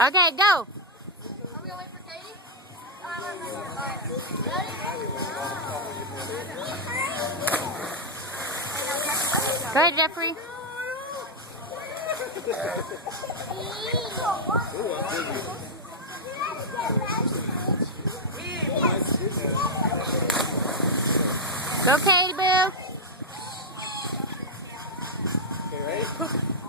Okay, go. Are we gonna wait for Katie? Go ahead, Jeffrey. Go, Katie Boo. Okay, ready?